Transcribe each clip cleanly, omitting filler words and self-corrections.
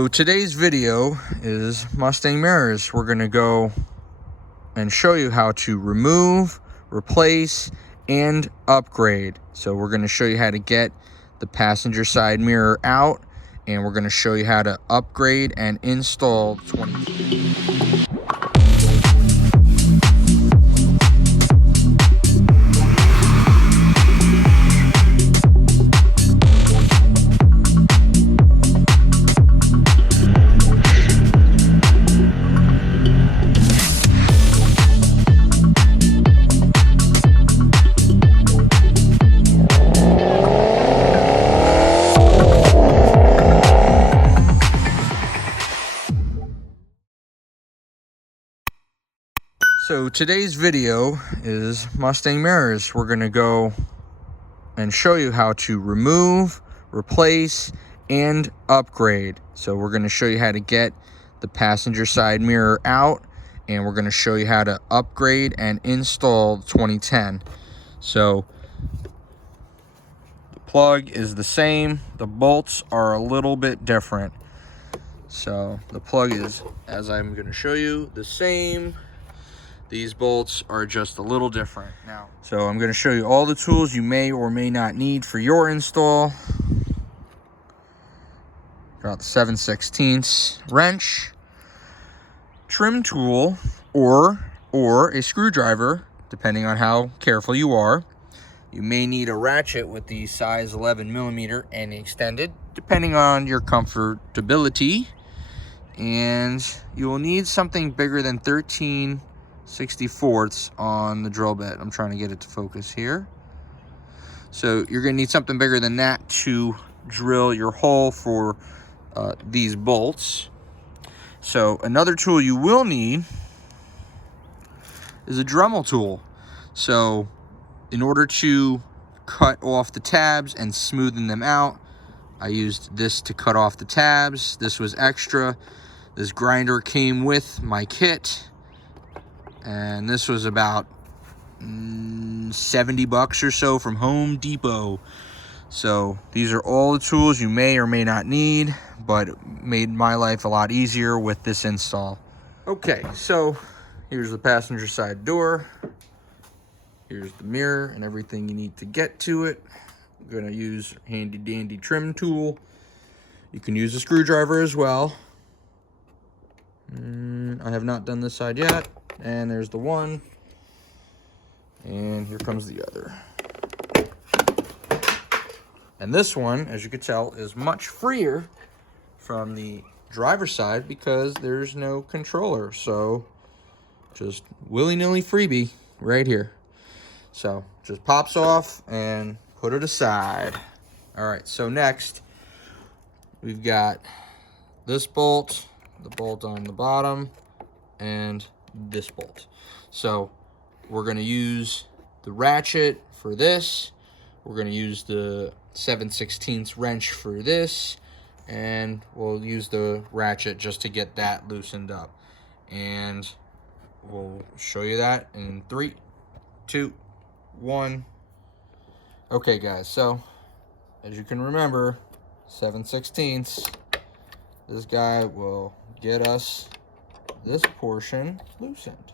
So today's video is Mustang mirrors. We're gonna go and show you how to remove, replace, and upgrade. So we're gonna show you how to get the passenger side mirror out, and we're gonna show you how to upgrade and install 20. So today's video is Mustang mirrors. We're gonna go and show you how to remove, replace, and upgrade. So we're gonna show you how to get the passenger side mirror out, and we're gonna show you how to upgrade and install 2010. So the plug is the same, the bolts are a little bit different. So the plug is, as I'm gonna show you, the same. These bolts are just a little different now. So I'm going to show you all the tools you may or may not need for your install. Got the 7/16 wrench, trim tool, or a screwdriver, depending on how careful you are. You may need a ratchet with the size 11mm and extended, depending on your comfortability. And you will need something bigger than 13/64 on the drill bit. I'm trying to get it to focus here. So you're going to need something bigger than that to drill your hole for these bolts. So another tool you will need is a Dremel tool. So in order to cut off the tabs and smoothen them out, I used this to cut off the tabs. This was extra. This grinder came with my kit, and this was about $70 or so from Home Depot. So these are all the tools you may or may not need, but made my life a lot easier with this install. Okay, so here's the passenger side door. Here's the mirror and everything you need to get to it. I'm gonna use handy dandy trim tool. You can use a screwdriver as well. I have not done this side yet. And there's the one. And here comes the other. And this one, as you can tell, is much freer from the driver's side because there's no controller. So just willy-nilly freebie right here. So just pops off and put it aside. All right, so next we've got this bolt, the bolt on the bottom, and this bolt. So we're going to use the ratchet for this. We're going to use the 7/16 wrench for this, and we'll use the ratchet just to get that loosened up. And we'll show you that in 3, 2, 1. Okay guys, so as you can remember, 7/16, this guy will get us this portion loosened.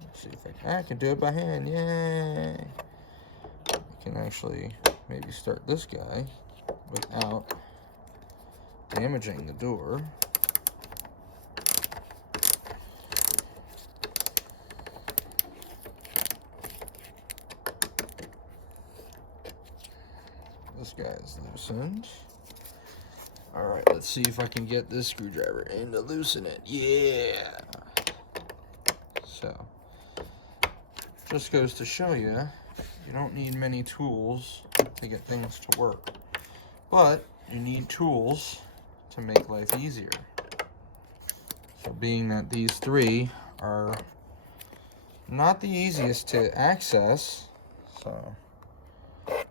Let's see if I can do it by hand. Yay! I can actually maybe start this guy without damaging the door. This guy is loosened. All right, let's see if I can get this screwdriver in to loosen it. Yeah. So, just goes to show you, you don't need many tools to get things to work, but you need tools to make life easier. So being that these three are not the easiest to access, so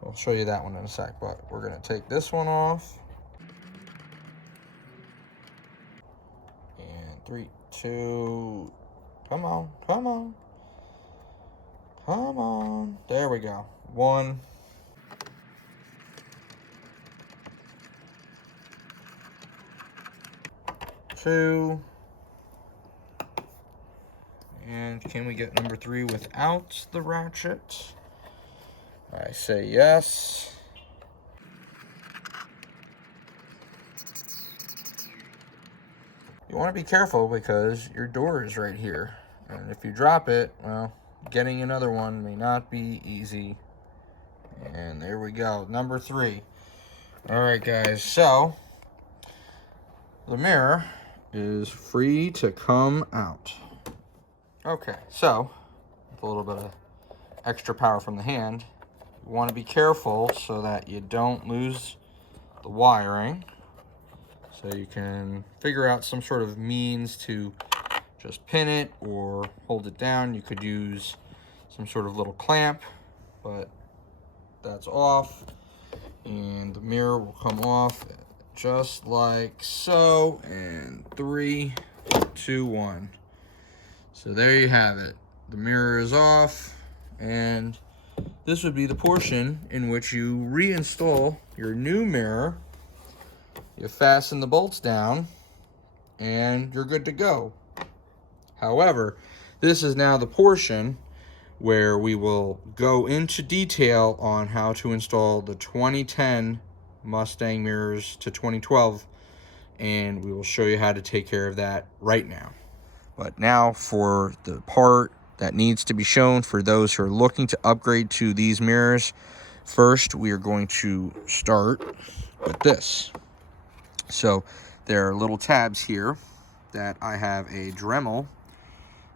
I'll show you that one in a sec, but we're going to take this one off. And 3, 2, come on, come on, come on. There we go. 1, 2. And can we get number 3 without the ratchet? I say yes. You want to be careful because your door is right here. And if you drop it, well, getting another one may not be easy. And there we go, number 3. All right, guys, so the mirror is free to come out. Okay, so with a little bit of extra power from the hand, you want to be careful so that you don't lose the wiring. So you can figure out some sort of means to just pin it or hold it down. You could use some sort of little clamp, but that's off. And the mirror will come off just like so. And 3, 2, 1. So there you have it. The mirror is off, and this would be the portion in which you reinstall your new mirror. You fasten the bolts down, and you're good to go. However, this is now the portion where we will go into detail on how to install the 2010 Mustang mirrors to 2012, and we will show you how to take care of that right now. But now for the part that needs to be shown for those who are looking to upgrade to these mirrors. First, we are going to start with this. So there are little tabs here that I have a Dremel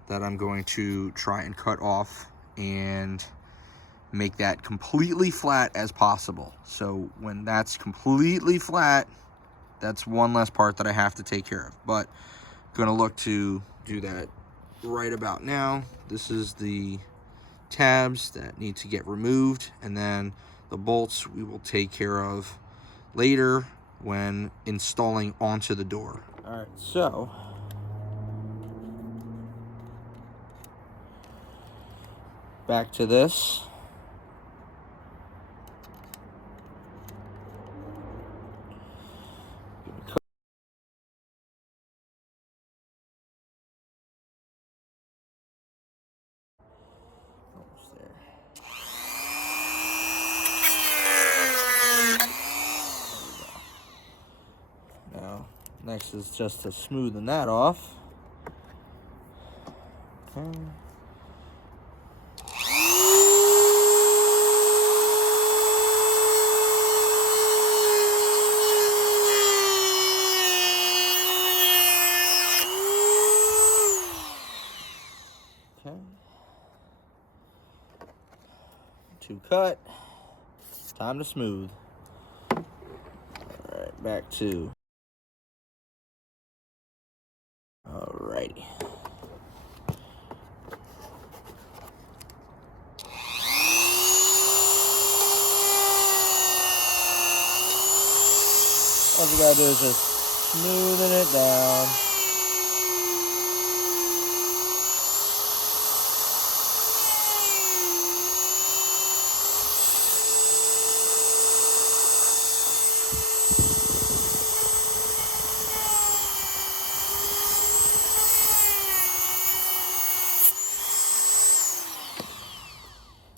that I'm going to try and cut off and make that completely flat as possible. So when that's completely flat, that's one less part that I have to take care of. But I'm going to look to do that right about now. This is the tabs that need to get removed, and then the bolts we will take care of later when installing onto the door. All right, so back to this. Almost there. Now, next is just to smoothen that off. Okay. Okay. To cut. Time to smooth. All right, back to. Alrighty. All you gotta do is just smoothen it down.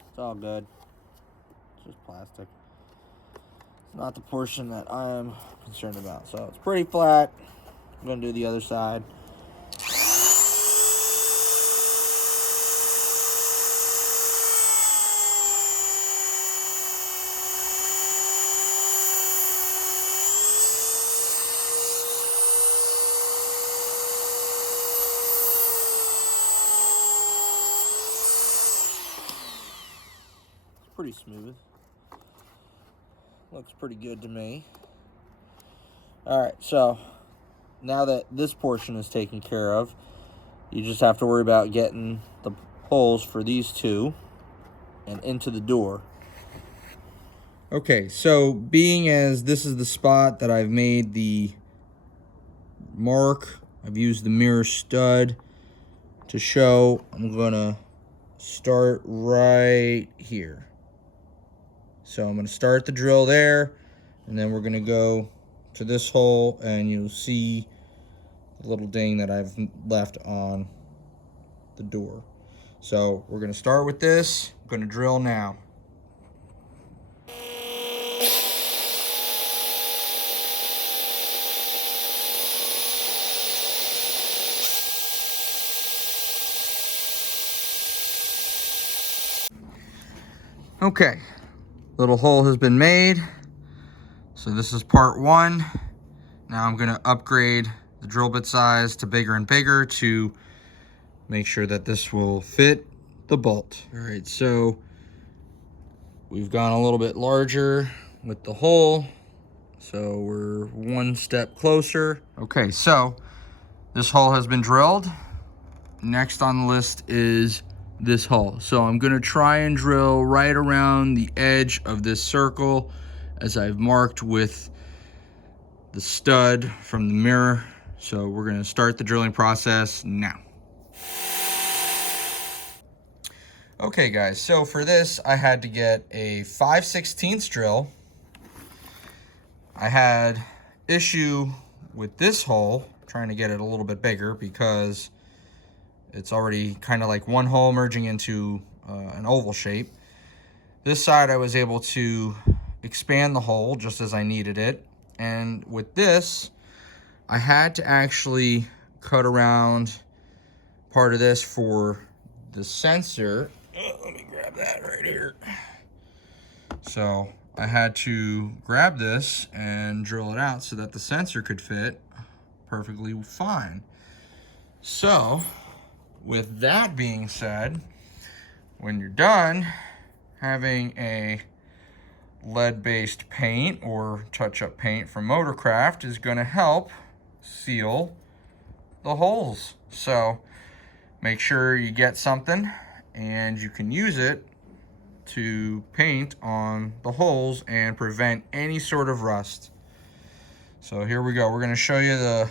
It's all good. It's just plastic. It's not the portion that I am concerned about. So it's pretty flat. I'm going to do the other side. It's pretty smooth. Looks pretty good to me. Alright, so now that this portion is taken care of, you just have to worry about getting the holes for these two and into the door. Okay, so being as this is the spot that I've made the mark, I've used the mirror stud to show. I'm gonna start right here. So I'm going to start the drill there, and then we're going to go to this hole, and you'll see the little ding that I've left on the door. So we're going to start with this. I'm going to drill now. Okay, little hole has been made. So this is part one. Now I'm going to upgrade the drill bit size to bigger and bigger to make sure that this will fit the bolt. All right, so we've gone a little bit larger with the hole. So we're one step closer. Okay, so this hole has been drilled. Next on the list is this hole. So I'm gonna try and drill right around the edge of this circle as I've marked with the stud from the mirror. So we're gonna start the drilling process now. Okay guys, so for this I had to get a 5/16 drill. I had issue with this hole, trying to get it a little bit bigger because it's already kind of like one hole merging into an oval shape. This side I was able to expand the hole just as I needed it. And with this, I had to actually cut around part of this for the sensor. Let me grab that right here. So I had to grab this and drill it out so that the sensor could fit perfectly fine. So with that being said, when you're done, having a lead-based paint or touch-up paint from Motorcraft is going to help seal the holes. So make sure you get something and you can use it to paint on the holes and prevent any sort of rust. So here we go. We're going to show you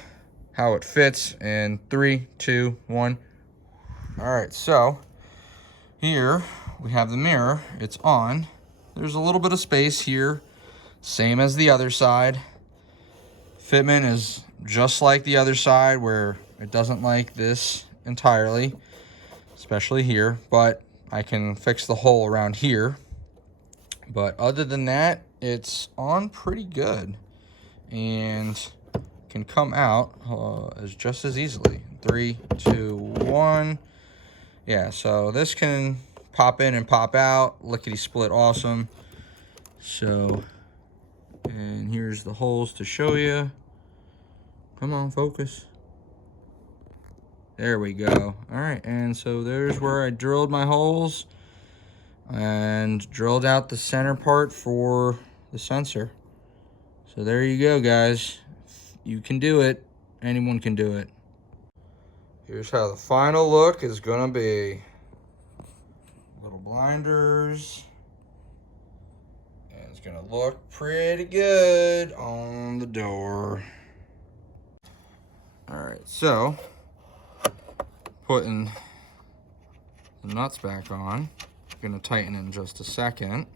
how it fits in 3, 2, 1. All right, so here we have the mirror. It's on. There's a little bit of space here, same as the other side. Fitment is just like the other side where it doesn't like this entirely, especially here, but I can fix the hole around here. But other than that, it's on pretty good and can come out as just as easily. 3, 2, 1. Yeah, so this can pop in and pop out, lickety split awesome. So, and here's the holes to show you. Come on, focus. There we go. All right, and so there's where I drilled my holes and drilled out the center part for the sensor. So there you go, guys. You can do it. Anyone can do it. Here's how the final look is gonna be. Little blinders. And it's gonna look pretty good on the door. All right, so putting the nuts back on. I'm gonna tighten in just a second.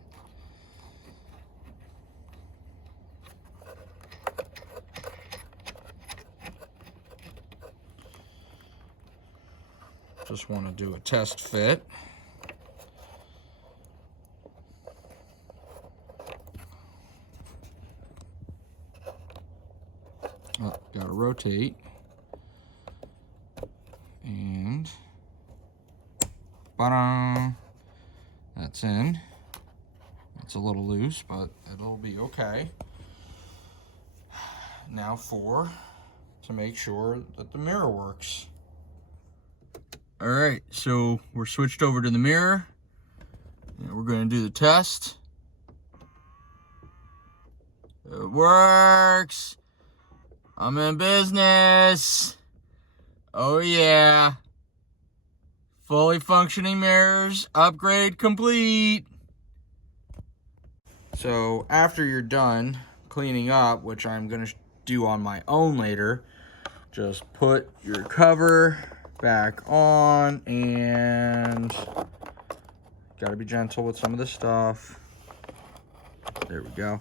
Just want to do a test fit. Oh, gotta rotate. And ba-da! That's in. It's a little loose, but it'll be okay. Now to make sure that the mirror works. All right, so we're switched over to the mirror. And we're going to do the test. It works. I'm in business. Oh yeah. Fully functioning mirrors, upgrade complete. So after you're done cleaning up, which I'm gonna do on my own later, just put your cover back on and gotta be gentle with some of the stuff. There we go.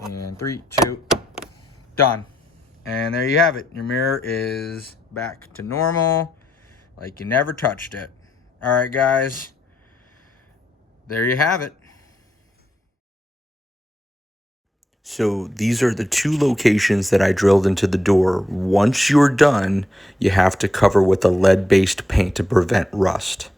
And 3, 2, done. And there you have it. Your mirror is back to normal, like you never touched it. All right, guys. There you have it. So these are the two locations that I drilled into the door. Once you're done, you have to cover with a lead-based paint to prevent rust.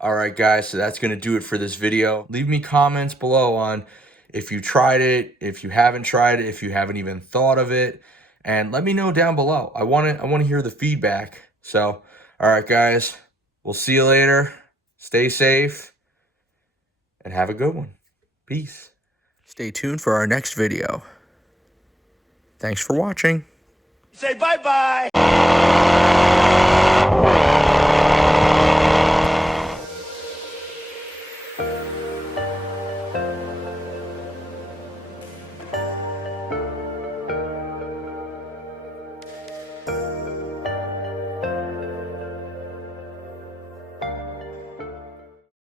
All right, guys, so that's going to do it for this video. Leave me comments below on if you tried it, if you haven't tried it, if you haven't even thought of it, and let me know down below. I want to hear the feedback. So, all right, guys, we'll see you later. Stay safe and have a good one. Peace. Stay tuned for our next video. Thanks for watching. Say bye-bye.